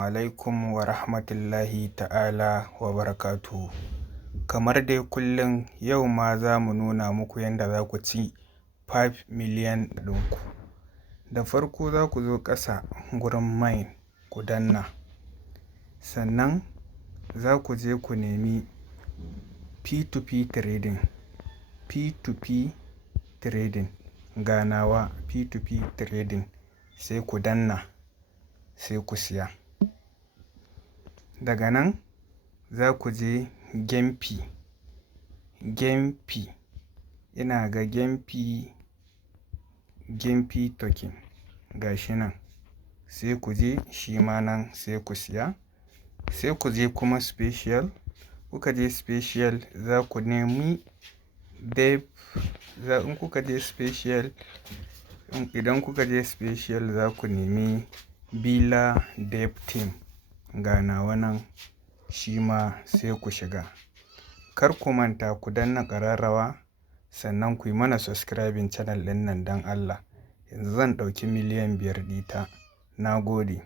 Alaikum wa rahmatullahi ta'ala wa barakatuhu. Kamar dai kullum yau ma za mu nuna muku yadda za ku ci 5 miliyan ɗinku. Da farko za ku zo ƙasa gurin mine ku danna, sannan za ku je ku nemi P2P trading. P2P trading ganawa P2P trading, sai ku danna sai ku siya. Daga nan za ku je Gempi, ina ga Gempi token gashi nan, sai ku je shi ma nan sai ku siya. Sai ku je kuma special, kuka je special za ku nemi idan kuka je special za ku nemi Bila Dev Team ganawa nan, shi ma sai ku shiga. Kar ku manta ku danna ƙararrawa, sannan ku yi mana subscribing channel ɗin nan don Allah. Yanzu zan ɗauki miliyan 5 ɗita. Na gode.